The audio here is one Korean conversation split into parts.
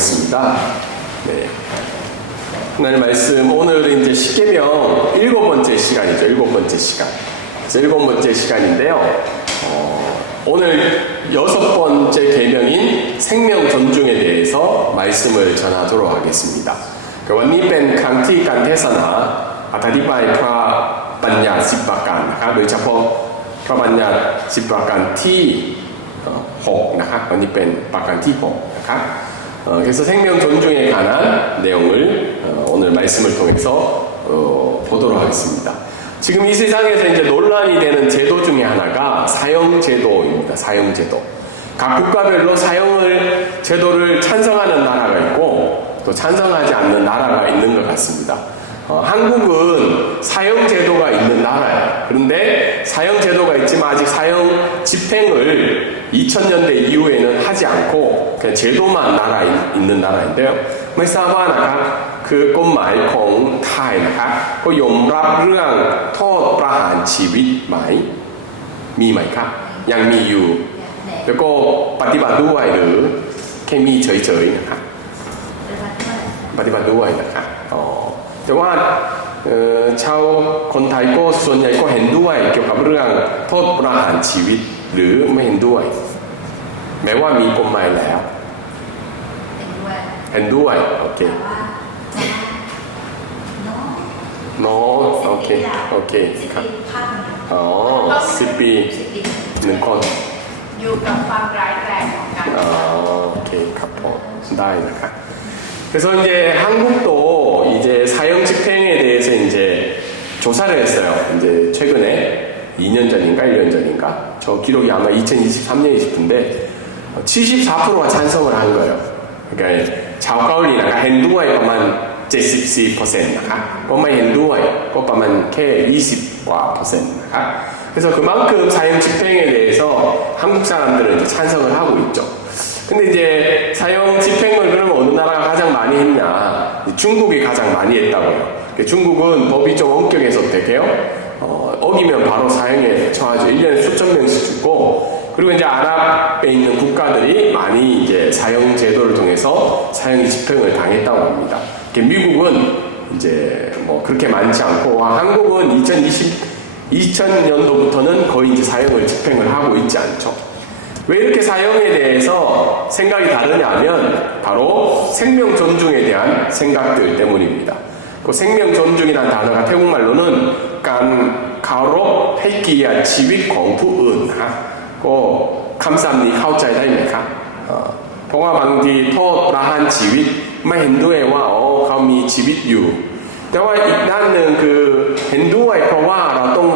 하겠습니다. 네. 하나님 말씀, 오늘은 이제 십계명 7번째 시간이죠. 7번째 시간. 그래서 7번째 시간인데요. 오늘 6번째 계명인 생명 존중에 대해서 말씀을 전하도록 하겠습니다. วันนี้เป็นครั้งที่การเทศนาอธิบายพระบัญญัติ10ประการนะครับโดยเฉพาะพระบัญญัติ10ประการที่6นะครับวันนี้เป็นประการที่6นะครับ그래서 생명 존중에 관한 내용을 오늘 말씀을 통해서 보도록 하겠습니다. 지금 이 세상에서 이제 논란이 되는 제도 중에 하나가 사형제도입니다. 사형제도. 각 국가별로 제도를 찬성하는 나라가 있고 또 찬성하지 않는 나라가 있는 것 같습니다. 한국은 사형제도가 있는 나라예요. 그런데 사형제도가 있지만 아직 사형 집행을 2000년대 이후에는 하지 않고 그냥 제도만 있는 나라인데요. ไม่ทราบว่านะครับคือกฎหมายของไทยนะครับก็ยอมรับเรื่องโทษประหารชีวิตไหมมีไหมครับยังมีอยู่แล้วก็ปฏิบัติด้วยหรือแค่มีเฉยๆนะครับปฏิบัติด้วยนะครับแต่ว่าชาวคนไทยก็ส่วนใหญ่ก็เห็นด้วยเกี่ยวกับเรื่องโทษประหารชีวิตหรือไม่เห็นด้วยแม้ว่ามีกฎหมายแล้วเห็นด้วยโอเคโน้โอเคโอเคครับ10 ปี1 คนอยู่กับความร้ายแรงของการโอเคครับผมได้นะครับ 그래서 이제 한국도 이제 사형 집행에 대해서 이제 조사를 했어요. 이제 최근에 2년 전인가 1년 전인가 저 기록이 아마 2023년이 싶은데 74%가 찬성을 한 거예요. 그러니까 자오가울리나가 헨두와이ประมาณ 74%นะคะก็ไม่เห็นด้วยก็ประมาณแค่ 20%นะคะ그래서 그만큼 사형 집행에 대해서 한국 사람들은 이제 찬성을 하고 있죠. 근데 이제 사형 집행을 그러면 어느 나라가 가장 많이 했냐? 중국이 가장 많이 했다고요. 중국은 법이 좀 엄격해서 되게요. 어기면 바로 사형에 처하죠. 1년에 수천 명씩 죽고, 그리고 이제 아랍에 있는 국가들이 많이 이제 사형 제도를 통해서 사형 집행을 당했다고 합니다. 미국은 이제 뭐 그렇게 많지 않고, 한국은 2000년도부터는 거의 이제 사형을 집행을 하고 있지 않죠. 왜 이렇게 사형에 대해서 생각이 다르냐면 바로 생명 존중에 대한 생각들 때문입니다. 그 생명 존중이라는 단어가 태국말로는 가로 해기야 지윗 공부은 그 감사합니다. เข้าใจได้ไหมครับเพราะว่าบางทีโทษประหารชีวิตไม่เห็นด้วยว่าเขามีชีวิตอยู่แต่ว่าอีกด้านหนึ่งคือเห็นด้วยเพราะว่าเราต้อง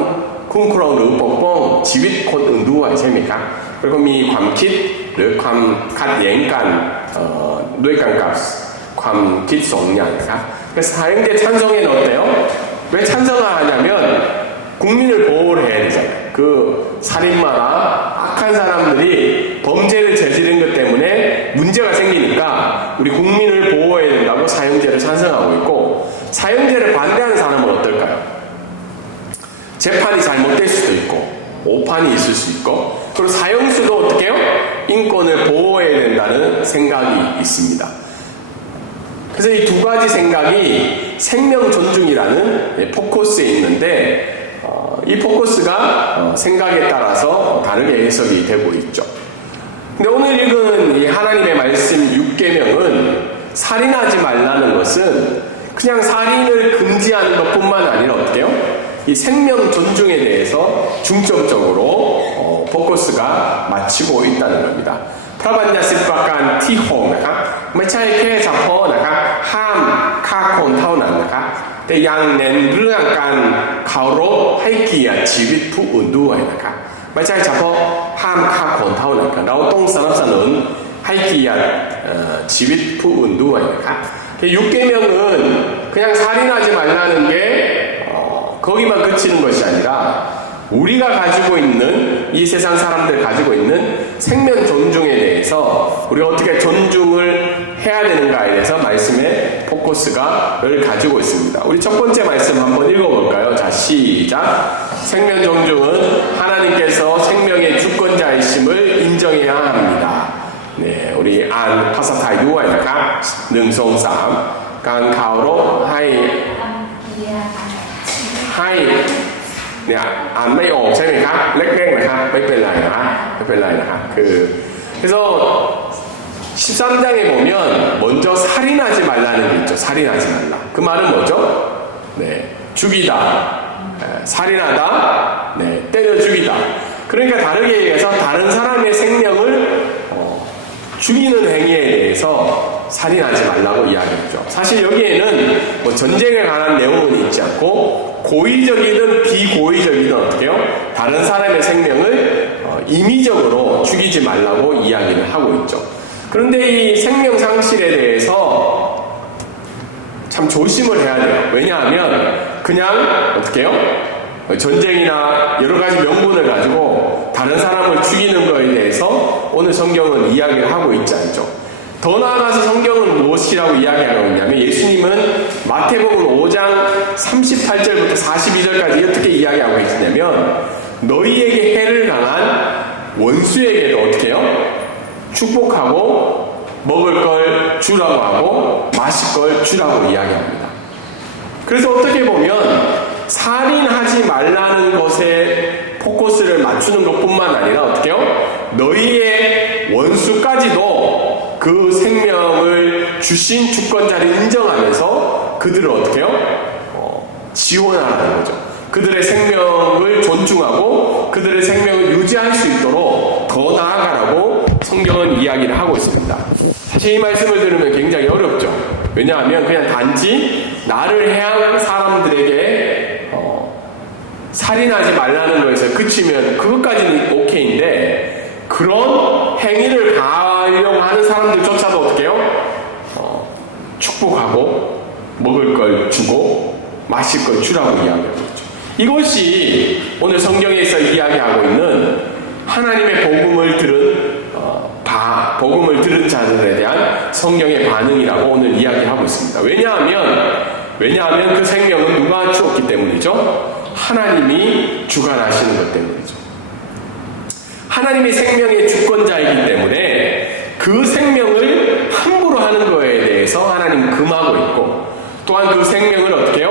คุ้มครองหรือปกป้องชีวิตคนอื่นด้วยใช่ไหมครับแล้วก็มีความคิดหรือความขัดแย้งกันด้วยกันกับความคิดสองอย่างนะครับ그래서 사형제 찬성에는 어때요? 왜 찬성을 하냐면 국민을 보호를 해야 되잖아요. 그 살인마나 악한 사람들이 범죄를 저지른 것 때문에 문제가 생기니까 우리 국민을 보호해야 된다고 사형제를 찬성하고 있고 사형제를 반대하는 사람은 어떨까요? 재판이 잘못될 수도 있고 오판이 있을 수 있고 그리고 사형수도 어떻게 해요? 인권을 보호해야 된다는 생각이 있습니다. 그래서 이 두 가지 생각이 생명 존중이라는 포커스에 있는데 이 포커스가 생각에 따라서 다르게 해석이 되고 있죠. 근데 오늘 읽은 이 하나님의 말씀 6계명은 살인하지 말라는 것은 그냥 살인을 금지하는 것뿐만 아니라 어때요? 이 생명 존중에 대해서 중점적으로 포커스가 맞추고 있다는 겁니다. พระบัญญัติ10ประการที่6นะครับไม่ใช่แค่เฉพาะนะครับห้ามฆ่าคนเท่านั้นนะครับแต่ยังเน้นเรื่องการเคารพให้เกียรติชีวิตผู้อื่นด้วยนะครับไม่ใช่เฉพาะห้ามฆ่าคนเท่านั้นครับเราต้องสนับสนุนให้เกียรติชีวิตผู้อื่นด้วยนะครับ 6계명은 그냥 살인하지 말라는 게 거기만 그치는 것이 아니라 우리가 가지고 있는 이 세상 사람들 가지고 있는 생명 존중에 대해서 우리가 어떻게 존중을 해야 되는가에 대해서 말씀의 포커스를 가지고 있습니다. 우리 첫 번째 말씀 한번 읽어볼까요? 자, 시작. 생명 존중은 하나님께서 생명의 주권자이심을 인정해야 합니다. 네, 우리 อ่านภาษาไทยด้วยนะครับ1 2 3การเคารพให้เนี่ยอ่านไม่ออกใช่ไหมครับเล็กๆนะครับไม่เป็นไรนะไม่เป็นไรนะครับ그래서 13장에 보면 먼저 살인하지 말라는 게 있죠. 살인하지 말라. 그 말은 뭐죠? 네, 죽이다, 살인하다, 네, 때려 죽이다. 그러니까 다르게 얘기해서 다른 사람의 생명을 죽이는 행위에 대해서 살인하지 말라고 이야기하죠. 사실 여기에는 뭐 전쟁에 관한 내용은 있지 않고 고의적이든 비고의적이든 어떻게 해요? 다른 사람의 생명을 임의적으로 죽이지 말라고 이야기를 하고 있죠. 그런데 이 생명 상실에 대해서 참 조심을 해야 돼요. 왜냐하면 그냥 어떻게 해요? 전쟁이나 여러 가지 명분을 가지고 다른 사람을 죽이는 거에 대해서 오늘 성경은 이야기를 하고 있지 않죠. 더 나아가서 성경은 무엇이라고 이야기하고 있냐면 예수님은 마태복음 5장 38절부터 42절까지 어떻게 이야기하고 계시냐면 너희에게 해를 당한 원수에게도 어떻게 해요? 축복하고 먹을 걸 주라고 하고 마실 걸 주라고 이야기합니다. 그래서 어떻게 보면 살인하지 말라는 것에 포커스를 맞추는 것뿐만 아니라 어떻게 해요? 너희의 원수까지도 그 생명을 주신 주권자를 인정하면서 그들을 어떻게 해요? 지원하라는 거죠. 그들의 생명을 존중하고 그들의 생명을 유지할 수 있도록 더 나아가라고 성경은 이야기를 하고 있습니다. 사실 이 말씀을 들으면 굉장히 어렵죠. 왜냐하면 그냥 단지 나를 해양 사람들에게 살인하지 말라는 거에서 그치면 그것까지는 오케이인데 그런 행위를 가하려고 하는 사람들조차도 어떻게 해요? 축복하고 먹을 걸 주고 마실 걸 주라고 이야기하고 있죠. 이것이 오늘 성경에서 이야기하고 있는 하나님의 복음을 들은 자들에 대한 성경의 반응이라고 오늘 이야기하고 있습니다. 왜냐하면 그 생명은 누가 주었기 때문이죠? 하나님이 주관하시는 것 때문이죠. 하나님이 생명의 주권자이기 때문에 그 생명을 함부로 하는 거에 대해서 하나님은 금하고 있고 또한 그 생명을 어떻게 해요?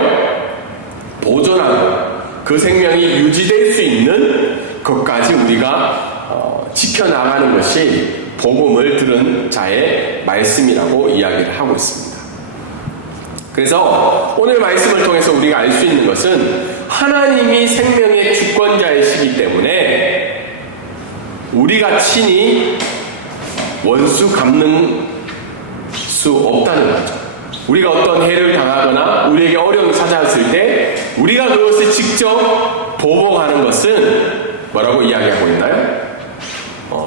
보존하고 그 생명이 유지될 수 있는 것까지 우리가 지켜나가는 것이 복음을 들은 자의 말씀이라고 이야기를 하고 있습니다. 그래서 오늘 말씀을 통해서 우리가 알 수 있는 것은 하나님이 생명의 주권자이시기 때문에 우리가 친히 원수 갚는 수 없다는 거죠. 우리가 어떤 해를 당하거나 우리에게 어려움이 찾아왔을 때 우리가 그것을 직접 보복하는 것은 뭐라고 이야기하고 있나요?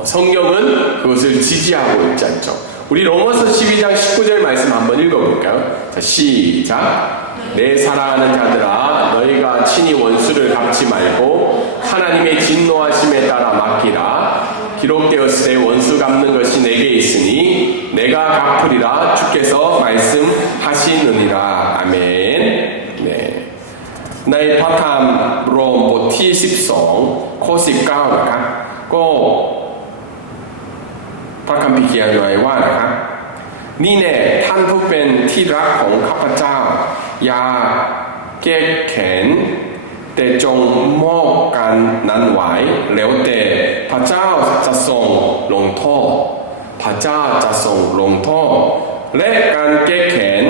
성경은 그것을 지지하고 있지 않죠. 우리 로마서 12장 19절 말씀 한번 읽어볼까요? 자, 시작. 내 사랑하는 자들아 너희가 친히 원수를 갚지 말고 하나님의 진노하심에 따라 맡기라. 기록되었을 때 원수 갚는 것이 내게 있으니 내가 갚으리라 주께서 말씀하시느니라. 아멘. 네. ในพระธรรมโรมบทที่12ข้อ19นะครับก็พระคัมภีร์เขียนไว้ว่านะครับนี่แน่ท่านผู้เป็นที่รักของข้าพเจ้าอย่าแก้แค้นแต่จงมอบกันนั้นไว้แล้วแต่พระเจ้าจะทรงลงโทษพระเจ้าจะทรงลงโทษและการแก้แค้น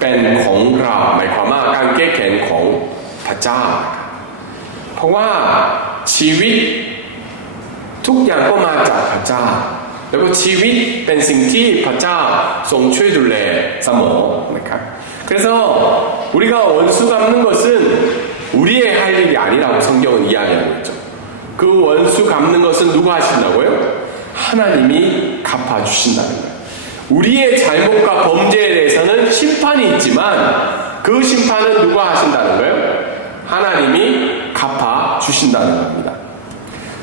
เป็นของเราหมายความว่าการแก้แค้นของพระเจ้าเพราะว่าชีวิตทุกอย่างก็มาจากพระเจ้าแล้วก็ชีวิตเป็นสิ่งที่พระเจ้าทรงช่วยดูแลเสมอนะครับ그래서 우리가 원수 갚는 것은 우리의 할 일이 아니라고 성경은 이야기하고 있죠. 그 원수 갚는 것은 누가 하신다고요? 하나님이 갚아주신다는 거예요. 우리의 잘못과 범죄에 대해서는 심판이 있지만 그 심판은 누가 하신다는 거예요? 하나님이 갚아주신다는 겁니다.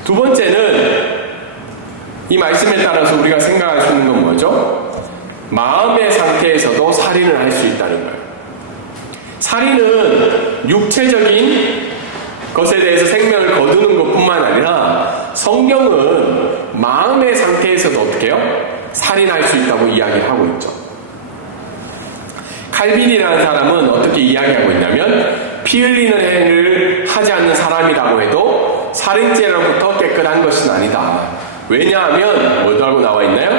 두 번째는 이 말씀에 따라서 우리가 생각할 수 있는 건 뭐죠? 마음의 상태에서도 살인을 할 수 있다는 거예요. 살인은 육체적인 것에 대해서 생명을 거두는 것뿐만 아니라 성경은 마음의 상태에서도 어떻게 해요? 살인할 수 있다고 이야기하고 있죠. 칼빈이라는 사람은 어떻게 이야기하고 있냐면 피 흘리는 행위를 하지 않는 사람이라고 해도 살인죄로부터 깨끗한 것은 아니다. 왜냐하면 뭐라고 나와 있나요?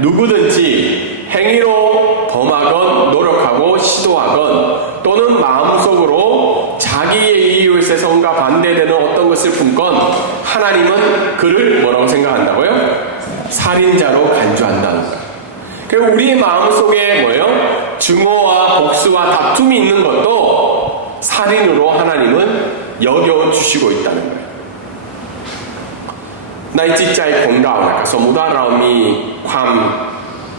누구든지 행위로 범하건 노력하고 시도하건 또는 마음속으로 자기의 이웃의 성과 반대되는 어떤 것을 품건 하나님은 그를 뭐라고 생각한다고요? 살인자로 간주한다는 거예요. 그리고 우리의 마음속에 뭐예요? 증오와 복수와 다툼이 있는 것도 살인으로 하나님은 여겨주시고 있다는 거예요. ในจิตใจของเรานะครับสมมุติว่าเรามีความ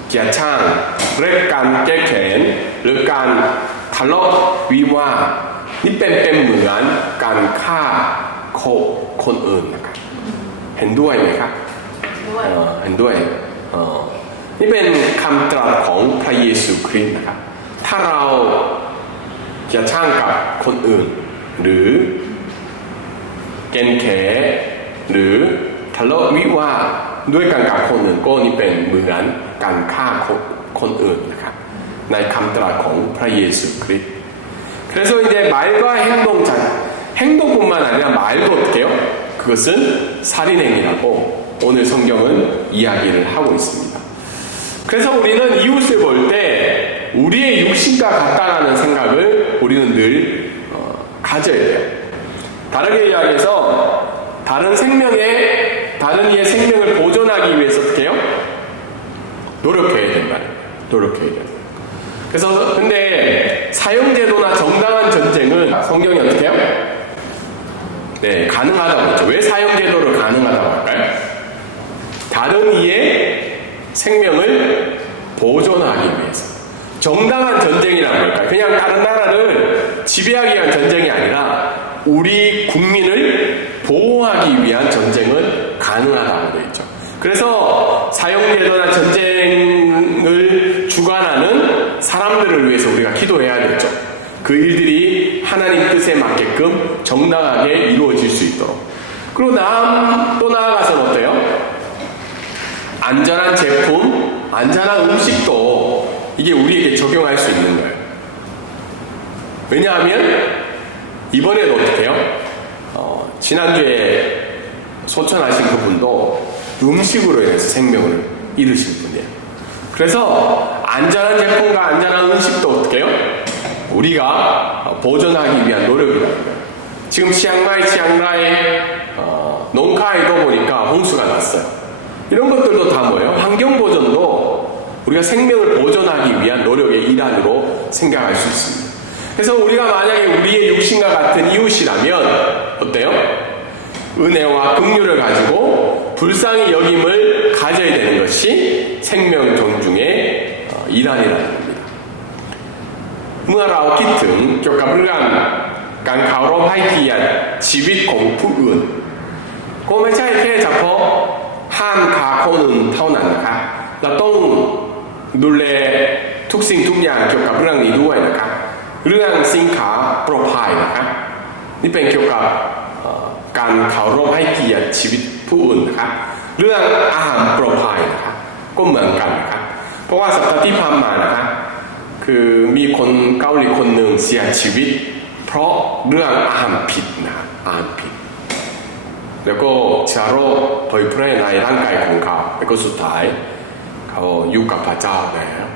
เกลียดชังเรื่องการแก้แค้นหรือการทะเลาะวิวาทนี่เป็นเหมือนการฆ่าคนอื่นนะครับเห็นด้วยไหมครับ ด้วย เห็นด้วยนี่เป็นคำตรัสของพระเยซูคริสต์นะครับถ้าเราเกลียดชังกับคนอื่นหรือเกณฑ์แขหรือทะเลาะวิวาทด้วยกันกับคนอื่นก็นี่เป็นเหมือนการฆ่าคนอื่นนะครับในคำตรัสของพระเยซูคริสต์ 그래서 이제 말과 행동뿐만 아니라 말도 어때요? 그것은 살인행위라고 오늘 성경은 이야기를 하고 있습니다. 그래서 우리는 이웃을 볼 때 우리의 육신과 같다라는 생각을 우리는 늘 가져야 돼요. 다르게 이야기해서 다른 이의 생명을 보존하기 위해서 어떻게 해요? 노력해야 된다. 노력해야 돼요. 그래서 근데 사형제도나 정당한 전쟁은 성경이 어떻게 해요? 네, 가능하다고 했죠. 왜 사형제도를 가능하다고 할까요? 다른 이의 생명을 보존하기 위해서. 정당한 전쟁이라는 걸까요? 그냥 다른 나라를 지배하기 위한 전쟁이 아니라 우리 국민을 보호하기 위한 전쟁은 가능하다고 되어 있죠. 그래서 사형제도나 전쟁을 주관하는 사람들을 위해서 우리가 기도해야 되죠. 그 일들이 하나님 뜻에 맞게끔 정당하게 이루어질 수 있도록. 그리고 또 나아가서는 어때요? 안전한 제품, 안전한 음식도 이게 우리에게 적용할 수 있는 거예요. 왜냐하면 이번에도 어떻게 해요? 지난주에 소천하신 그분도 음식으로 인해서 생명을 잃으신 분이에요. 그래서 안전한 제품과 안전한 음식도 어떻게 해요? 우리가 보존하기 위한 노력이라는 거예요. 지금 치앙라이 농카에도 보니까 홍수가 났어요. 이런 것들도 다 뭐예요? 환경 보존도 우리가 생명을 보존하기 위한 노력의 일환으로 생각할 수 있습니다. 그래서 우리가 만약에 우리의 육신과 같은 이웃이라면 어때요? 은혜와 긍휼을 가지고 불쌍히 여김을 가져야 되는 것이 생명 존중의 일환이라는 겁니다. เมื่อเราคิดถึงเกี่ยวกับเรื่องการเคารพให้เกียรติชีวิตของผู้อื่นก็ไม่ใช่แค่เฉพาะห้ามฆ่าคนอื่นเท่านั้นนะครับเราต้องดูแลทุกสิ่งทุกอย่างเกี่ยวกับเรื่องนี้ด้วยนะครับเรื่องสินค้าปลอดภัยนะครับนี่เป็นเกี่ยวกับการเคารพให้เกียรติชีวิตผู้อื่นนะครับเรื่องอาหารปลอดภัยนะครับก็เหมือนกันนะครับเพราะว่าสัปดาห์ที่ผ่านมานะครับคือมีคนเกาหลีคนหนึ่งเสียชีวิตเพราะเรื่องอาหารผิดนะอาหารผิดแล้วก็เชื้อโรคเผยแพร่ในร่างกายของเขาแล้วก็สุดท้ายเขาอยู่กับพระเจ้าแล้ว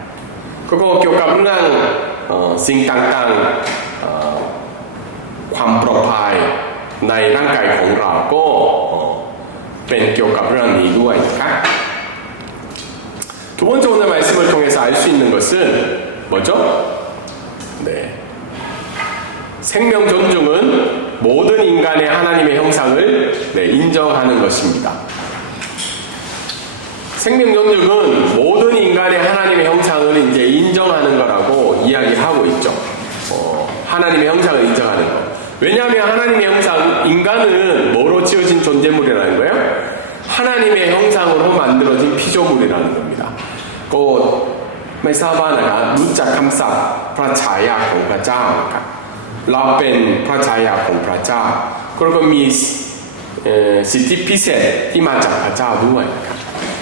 ก็เกี่ยวกับเรื่องสิ่งต่างๆความปลอดภัยในร่างกายของเราก็เป็นเกี่ยวกับเรื่องนี้ด้วยนะครับ두 번째 오늘 말씀을 통해서 알 수 있는 것은 뭐죠? 네. 생명 존중은 모든 인간의 하나님의 형상을 인정하는 것입니다. 생명 존중은 모든 인간의 하나님의 형상을 이제 인정하는 거라고 이야기하고 있죠. 하나님의 형상을 인정하는 거. 왜냐하면 하나님의 형상, 인간은 뭐로 지어진 존재물이라는 거예요? 하나님의 형상으로 만들어진 피조물이라는 겁니다. ก็ไม่ทราบว่านะครับรู้จักคำศัพท์พระฉายาของพระเจ้านะครับเราเป็นพระฉายาของพระเจ้าก็มี 시티피셋 이마자파자루아.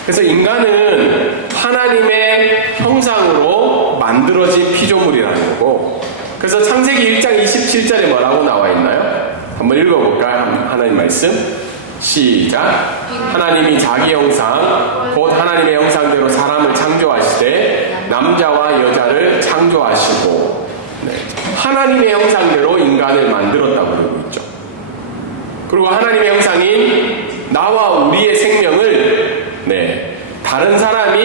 그래서 인간은 하나님의 형상으로 만들어진 피조물이라는 거고, 그래서 창세기 1장 27절에 뭐라고 나와 있나요? 한번 읽어볼까요? 하나님 말씀 시작. 하나님이 자기 형상 곧 하나님의 형상대로 사람을 창조하시되 남자와 여자를 창조하시고, 네. 하나님의 형상대로 인간을 만들었다고 그러고 있죠. 그리고 하나님의 형상인 나와 우리의 생명을, 네, 다른 사람이,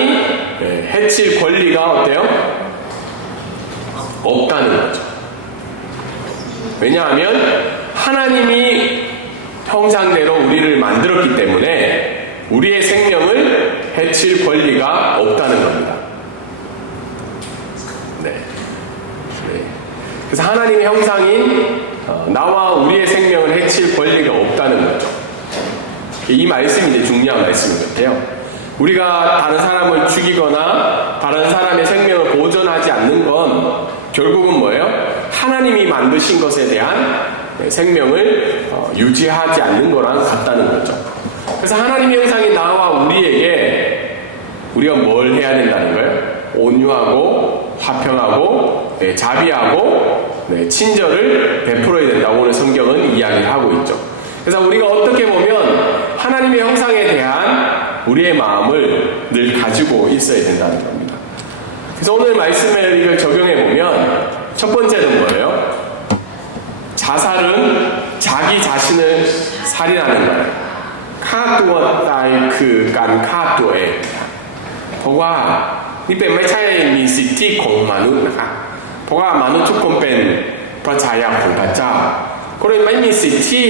네, 해칠 권리가 어때요? 없다는 거죠. 왜냐하면 하나님이 형상대로 우리를 만들었기 때문에 우리의 생명을 해칠 권리가 없다는 겁니다. 네. 네. 그래서 하나님의 형상인 나와 우리의 생명을 해칠 권리가 없다는 거죠. 이 말씀이 이제 중요한 말씀인 것 같아요. 우리가 다른 사람을 죽이거나 다른 사람의 생명을 보존하지 않는 건 결국은 뭐예요? 하나님이 만드신 것에 대한 생명을 유지하지 않는 거랑 같다는 거죠. 그래서 하나님의 형상이 나와 우리에게 우리가 뭘 해야 된다는 거예요? 온유하고 화평하고, 네, 자비하고, 네, 친절을 베풀어야 된다고 오늘 성경은 이야기를 하고 있죠. 그래서 우리가 어떻게 보면 하나님의 형상에 대한 우리의 마음을 늘 가지고 있어야 된다는 겁니다. 그래서 오늘 말씀을 이걸 적용해 보면 첫 번째는 뭐예요? 자살은 자기 자신을 살인하는 거예요. 카뚜어다이 그간 카뚜에. เพราะว่านี่เป็นไม่ใช่มีสิทธิของมนุษย์นะครับเพราะว่ามนุษย์ทุกคนเป็นพระชายาของพระเจ้าก็เลยไม่มีสิทธิ์ที่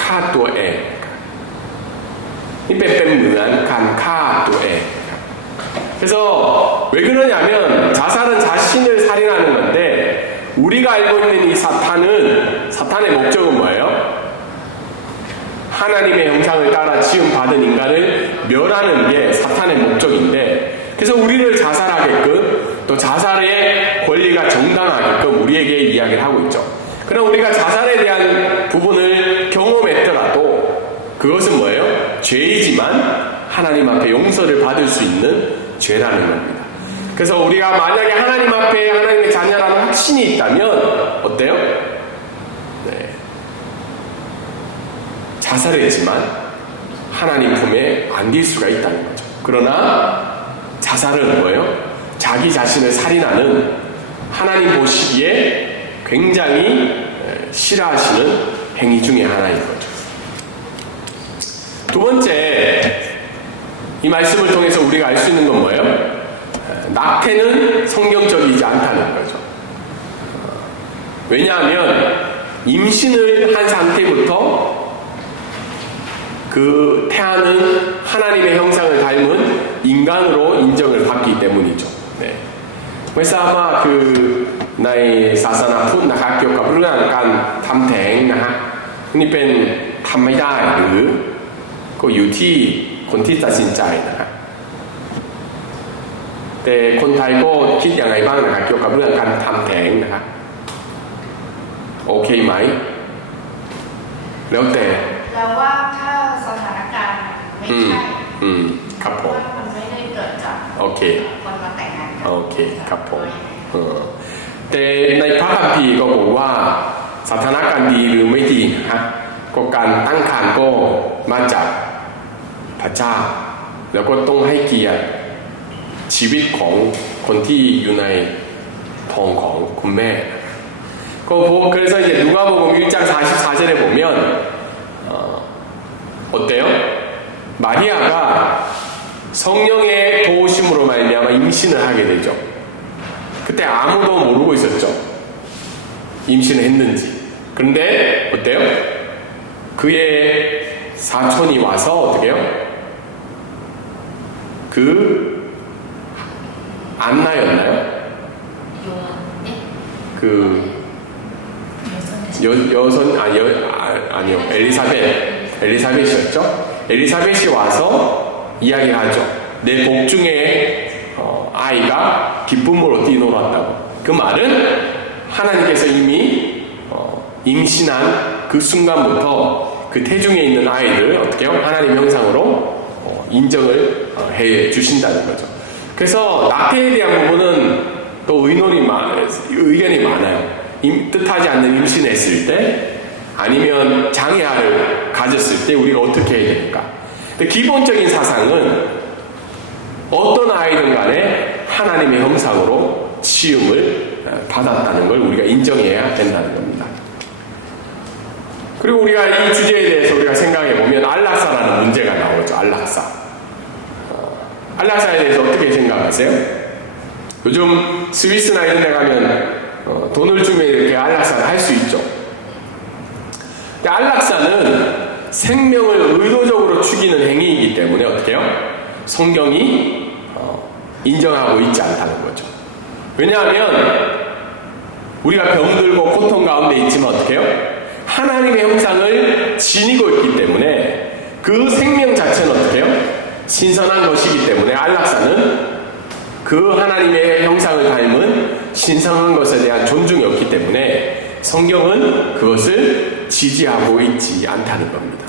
ฆ่าตัวเองนี่เป็นเหมือนการฆ่าตัวเอง 그래서 왜 그러냐면 자살은 자신을 살인하는 건데 우리가 알고 있는 이 사탄의 목적은 뭐예요? 하나님의 형상을 따라 지음받은 인간을 멸하는 게 사탄의 목적인데, 그래서 우리를 자살하게끔 또 자살의 권리가 정당하게끔 우리에게 이야기를 하고 있죠. 그러나 우리가 자살에 대한 부분을 경험했더라도 그것은 뭐예요? 죄이지만 하나님 앞에 용서를 받을 수 있는 죄라는 겁니다. 그래서 우리가 만약에 하나님 앞에 하나님의 자녀라는 확신이 있다면 어때요? 네. 자살했지만 하나님 품에 안길 수가 있다는 거죠. 그러나 자살은 뭐예요? 자기 자신을 살인하는, 하나님 보시기에 굉장히 싫어하시는 행위 중에 하나인 거죠. 두 번째, 이 말씀을 통해서 우리가 알 수 있는 건 뭐예요? 낙태는 성경적이지 않다는 거죠. 왜냐하면 임신을 한 상태부터 그 태아는 하나님의 형상을 닮은 인간으로 인정을 받기 때문이죠. 네. ไม่ทราบว่าคือในศาสนาพุทธนะครับเกี่ยวกับเรื่องการทำแท้งนะฮะนี่เป็นทำไม่ได้หรือก็อยู่ที่คนที่ตัดสินใจนะครับแต่คนไทยก็คิดอย่างไรบ้างนะครับเกี่ยวกับเรื่องการทำแท้งนะครับโอเคไหมแล้วแต่แล้วว่าถ้าสถานการณ์ไม่ใช่ครับผมว่ามันไม่ได้เกิดจากโอเคคนมาแต่งงานกันโอเคครับผมแต่ในพระคัมภีร์ก็บอกว่าสถานการณ์ดีหรือไม่ดีนะครับก็การตั้งครรภ์ก็มาจากพระเจ้าแล้วก็ต้องให้เกียรติชีวิตของคนที่อยู่ในท้องของคุณแม่그래서 이제 누가복음 1장 44절에 보면 어때요? 마리아가 성령의 도우심으로 말미암아 임신을 하게 되죠. 그때 아무도 모르고 있었죠. 임신을 했는지. 그런데 어때요? 그의 사촌이 와서 어떻게 해요? 그 안나였나요? 그 아니요. 엘리사벳이었죠? 엘리사벳이 와서 이야기를 하죠. 내 복중에 아이가 기쁨으로 뛰놀았다고. 그 말은 하나님께서 이미 임신한 그 순간부터 그 태중에 있는 아이를 어떻게 해요? 하나님 형상으로 인정을 해 주신다는 거죠. 그래서 낙태에 대한 부분은 또 의견이 많아요. 뜻하지 않는 임신했을 때 아니면 장애아를 가졌을 때 우리가 어떻게 해야 됩니까? 근데 기본적인 사상은 어떤 아이든 간에 하나님의 형상으로 지음을 받았다는 걸 우리가 인정해야 된다는 겁니다. 그리고 우리가 이 주제에 대해서 우리가 생각해 보면 안락사라는 문제가 나오죠. 안락사. 안락사에 대해서 어떻게 생각하세요? 요즘 스위스나 이런 데 가면 돈을 주면 이렇게 안락사를 할 수 있죠. 근데 안락사는 생명을 의도적으로 죽이는 행위이기 때문에 어떻게 해요? 성경이 인정하고 있지 않다는 거죠. 왜냐하면 우리가 병들고 고통 가운데 있지만 어떻게 해요? 하나님의 형상을 지니고 있기 때문에 그 생명 자체는 어떻게 해요? 신선한 것이기 때문에 안락사는 그 하나님의 형상을 닮은 신성한 것에 대한 존중이 없기 때문에 성경은 그것을 지지하고 있지 않다는 겁니다.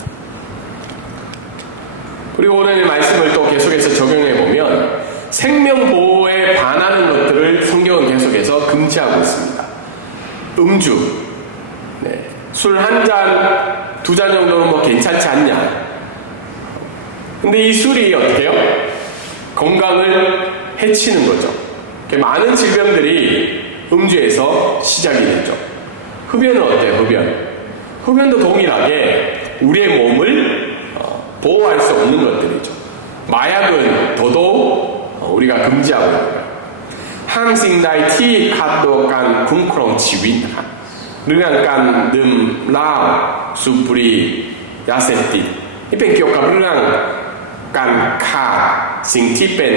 그리고 오늘의 말씀을 또 계속해서 적용해 보면 생명 보호에 반하는 것들을 성경은 계속해서 금지하고 있습니다. 음주, 술 한 잔, 두 잔 정도는 뭐 괜찮지 않냐. 근데 이 술이 어떻게 해요? 건강을 해치는 거죠. 많은 질병들이 음주에서 시작이 되죠. 흡연은 어때요? 흡연도 동일하게 우리의 몸을 보호할 수 없는 것들이죠. 마약은 더더욱 우리가 금지하고 있는 거예요. 항생달 T 카도 간 궁크롱 지윈เรื่องการดื่มเหล้าสูบบุหรี่ยาเสพติดนี่เป็นเกี่ยวกับเรื่องการฆ่าสิ่งที่เป็น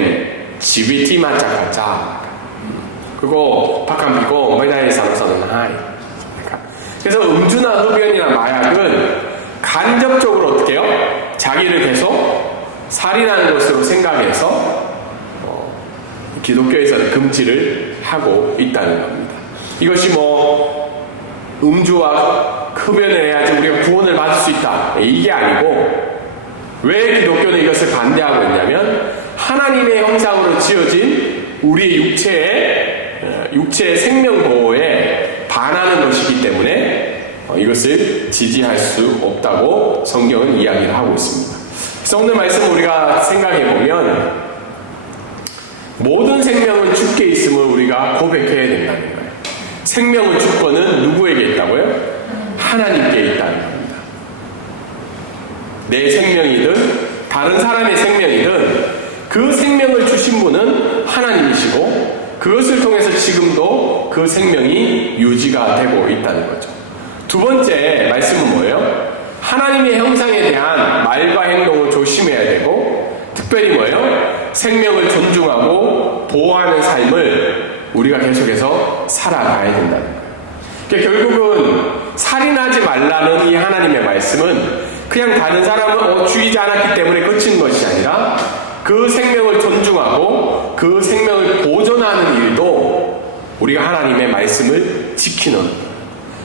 ชีวิตที่มาจากพระเจ้า 그리고 박한비고ไม่ได้ สนับสนุนให้ 그래서 음주나 흡연이나 마약은 간접적으로 어떻게 해요? 자기를 계속 살인하는 것으로 생각해서 기독교에서는 금지를 하고 있다는 겁니다. 이것이 뭐 음주와 흡연을 해야지 우리가 구원을 받을 수 있다. 이게 아니고 왜 기독교는 이것을 반대하고 있냐면 하나님의 형상으로 지어진 우리의 육체의 생명 보호에 반하는 것이기 때문에 이것을 지지할 수 없다고 성경은 이야기를 하고 있습니다. 그래서 오늘 말씀 우리가 생각해 보면 모든 생명은 주께 있음을 우리가 고백해야 된다는 거예요. 생명의 주권은 누구에게 있다고요? 하나님께 있다는 겁니다. 내 생명이든 다른 사람의 생명이든 그 생명을 주신 분은 하나님이시고 그것을 통해서 지금도 그 생명이 유지가 되고 있다는 거죠. 두 번째 말씀은 뭐예요? 하나님의 형상에 대한 말과 행동을 조심해야 되고 특별히 뭐예요? 생명을 존중하고 보호하는 삶을 우리가 계속해서 살아가야 된다는 거예요. 그러니까 결국은 살인하지 말라는 이 하나님의 말씀은 그냥 다른 사람을 죽이지 않았기 때문에 그친 것이 아니라 그 생명을 존중하고 그 생명을 보존하는 일도 우리가 하나님의 말씀을 지키는,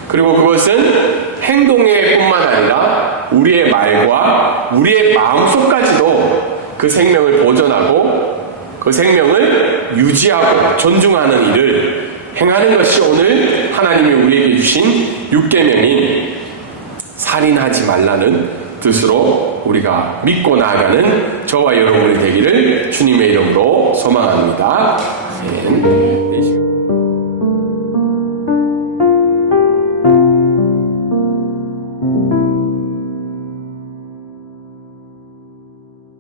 그리고 그것은 행동에 뿐만 아니라 우리의 말과 우리의 마음속까지도 그 생명을 보존하고 그 생명을 유지하고 존중하는 일을 행하는 것이 오늘 하나님이 우리에게 주신 6계명인 살인하지 말라는 뜻으로 우리가 믿고 나아가는 저와 여러분이 되기를 주님의 이름으로 소망합니다. 아멘.